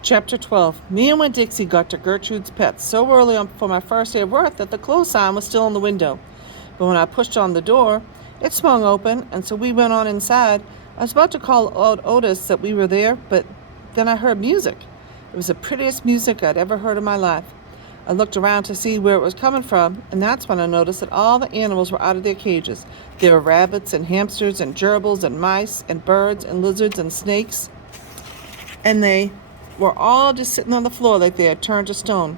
Chapter 12. Me and Winn Dixie got to Gertrude's Pets so early on for my first day of work that the close sign was still in the window. But when I pushed on the door, it swung open, and so we went on inside. I was about to call out Otis that we were there, but then I heard music. It was the prettiest music I'd ever heard in my life. I looked around to see where it was coming from, and that's when I noticed that all the animals were out of their cages. There were rabbits and hamsters and gerbils and mice and birds and lizards and snakes, and they were all just sitting on the floor like they had turned to stone.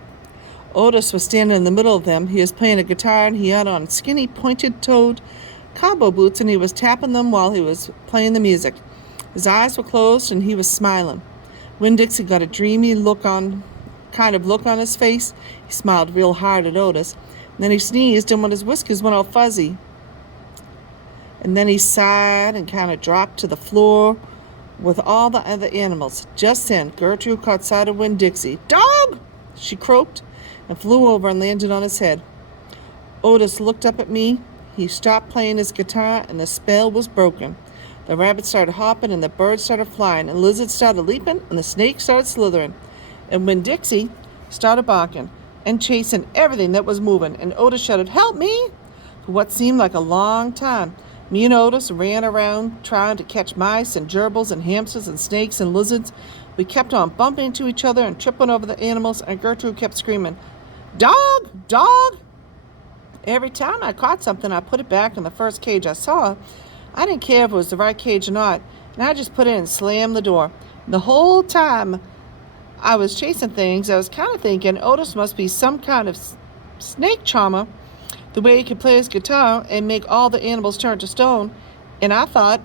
Otis was standing in the middle of them. He was playing a guitar, and he had on skinny, pointed-toed cowboy boots, and he was tapping them while he was playing the music. His eyes were closed, and he was smiling. Winn Dixie got a dreamy kind of look on his face. He smiled real hard at Otis. And then he sneezed, and when his whiskers went all fuzzy, and then he sighed and kind of dropped to the floor with all the other animals. Just then, Gertrude caught sight of Winn Dixie. "Dog!" she croaked, and flew over and landed on his head. Otis looked up at me. He stopped playing his guitar, and the spell was broken. The rabbits started hopping, and the birds started flying, and lizards started leaping, and the snakes started slithering. And Winn Dixie started barking and chasing everything that was moving, and Otis shouted, "Help me!" for what seemed like a long time. Me and Otis ran around trying to catch mice and gerbils and hamsters and snakes and lizards. We kept on bumping into each other and tripping over the animals, and Gertrude kept screaming, "Dog! Dog!" Every time I caught something, I put it back in the first cage I saw. I didn't care if it was the right cage or not, and I just put it in and slammed the door. And the whole time I was chasing things, I was kind of thinking Otis must be some kind of snake charmer, the way he could play his guitar and make all the animals turn to stone. And I thought,